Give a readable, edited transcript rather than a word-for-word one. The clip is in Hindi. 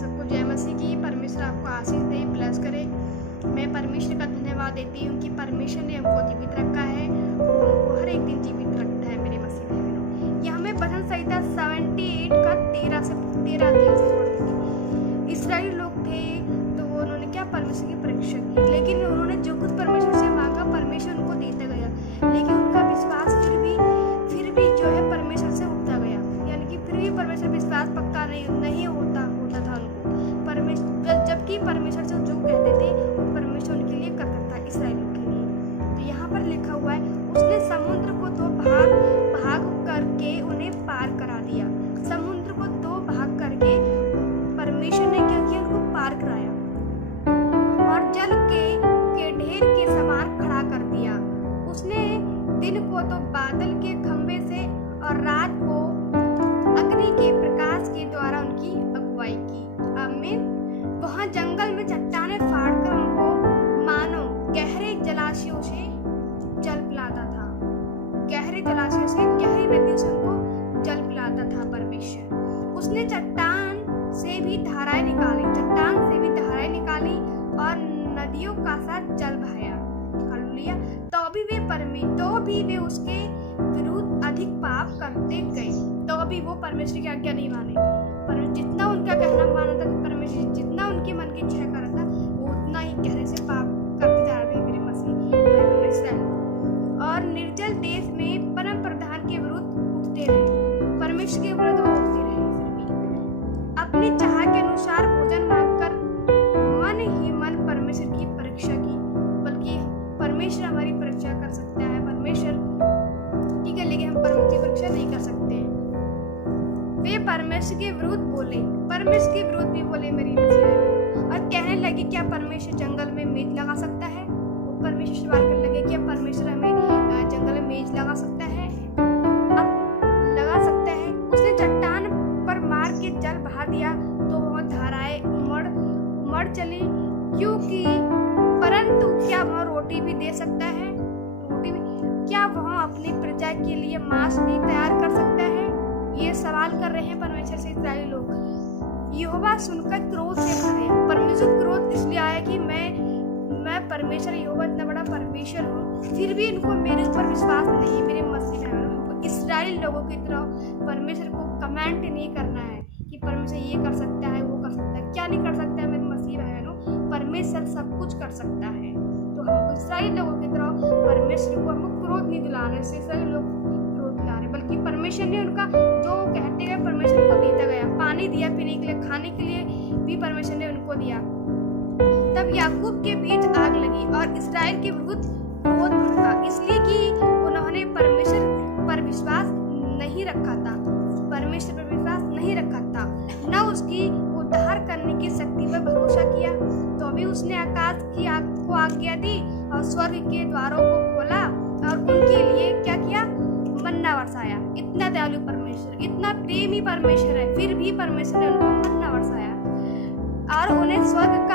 सबको जय मसीह की। परमेश्वर आपको आशीष दे, ब्लेस करे। मैं परमेश्वर का धन्यवाद देती हूँ कि परमेश्वर ने हमको जीवित रखा है, वो हर एक दिन जीवित रखता है मेरे मसीह बहनों। यहाँ मैं भजन संहिता 78 का 13 से पढ़ती थी। इस्राएली लोग थे तो उन्होंने क्या परमेश्वर की परीक्षा की, लेकिन उन्होंने जो कुछ परमेश्वर से मांगा परमेश्वर उनको देता गया, लेकिन उनका विश्वास फिर भी जो है परमेश्वर से उठता गया। यानी कि फिर भी परमेश्वर विश्वास पक्का नहीं होता था उनको परमेश्वर, जबकि परमेश्वर से जो कहते थे वो परमेश्वर उनके लिए करता था, इस्राएलियों के लिए। तो यहाँ पर लिखा हुआ है, उसने समुद्र को 2 भाग करके उन्हें पार करा दिया। समुद्र को 2 भाग करके परमेश्वर ने क्या किया, उनको पार कराया और जल के ढेर के समान खड़ा कर दिया। उसने दिन को तो बादल के खंभे से और रात को अग्नि के प्रकाश के द्वारा उनकी अगुवाई की। आमीन। वहां जंगल में चट्टानें फाड़कर उनको मानो गहरे जलाशयों से जल पिलाता था। गहरे जलाशयों से, गहरी नदियों से उनको जल पिलाता था परमेश्वर। उसने चट्टान से भी धाराएं निकाली और नदियों का साथ जल बहाया। हालेलुया। तो भी वे उसके विरुद्ध अधिक पाप करते गए। तो भी वो परमेश्वर की आज्ञा नहीं माने। परमेश्वर जितना उनका कहना माना था, परमेश्वर जितना उनके मन की इच्छा कर रहा था, वो उतना ही गहरे से पाप करते जा रहे थे मेरे मसीह। और निर्जल देश में परम प्रधान के विरुद्ध उठते रहे। परमेश्वर के विरुद्ध वो उठते रहे। फिर भी अपनी चाह के अनुसार भोजन मांगकर मन ही मन परमेश्वर की परीक्षा की। बल्कि परमेश्वर हमारी परीक्षा कर सकता है। परमेश्वर ठीक है, लेकिन हम परमेश्वर की परीक्षा नहीं कर सकते हैं। वे परमेश्वर के विरुद्ध बोले, परमेश्वर के विरुद्ध भी बोले मेरी मसीह, और कहने लगे क्या परमेश्वर जंगल में मेज लगा सकता है। वो परमेश्वर सवाल करने लगे, क्या परमेश्वर हमें जंगल में मेज लगा सकता है। अब लगा सकता है। उसने चट्टान पर मार के जल बहा दिया तो वह धाराएं उमड़ चली, क्योंकि परंतु क्या वह रोटी भी दे सकता है। रोटी भी, क्या वह अपनी प्रजा के लिए मांस भी तैयार कर सकता है। ये सवाल कर रहे हैं परमेश्वर से इस्राएली लोग। यहोवा सुनकर क्रोध से भर गया। परमेश्वर क्रोध इसलिए आया कि मैं परमेश्वर, यहोवा इतना बड़ा परमेश्वर हूँ, फिर भी इनको मेरे ऊपर विश्वास नहीं। मेरे मसीह बहनों, इस्राएली लोगों की तरह परमेश्वर को कमेंट नहीं करना है कि परमेश्वर ये कर सकता है, वो कर सकता है। क्या नहीं कर सकता है मेरे मसीह बहनों, परमेश्वर सब कुछ कर सकता है। तो हमको इस्राएली लोगों की तरह परमेश्वर को हमको क्रोध नहीं दिलाने से इस्राएली लोग क्रोध दिला रहे, बल्कि परमेश्वर ने उनका जो कहते गए परमेश्वर को देता गया। पानी दिया पीने के लिए, खाने के लिए भी परमेश्वर ने उनको दिया। तब याकूब के बीच आग लगी और इस्राएल के विरुद्ध क्रोध भड़का, इसलिए कि उन्होंने परमेश्वर पर विश्वास नहीं रखा था। परमेश्वर पर विश्वास नहीं रखा था, न उसकी उद्धार करने की शक्ति पर भरोसा किया। तो अभी उसने आकाश की आग को आज्ञा दी और स्वर्ग के द्वारों को खोला और उनके लिए क्या किया, मन्ना बरसाया। इतना दयालु परमेश्वर, इतना प्रेमी परमेश्वर है, फिर भी परमेश्वर ने उनको मन्ना बरसाया और उन्हें स्वर्ग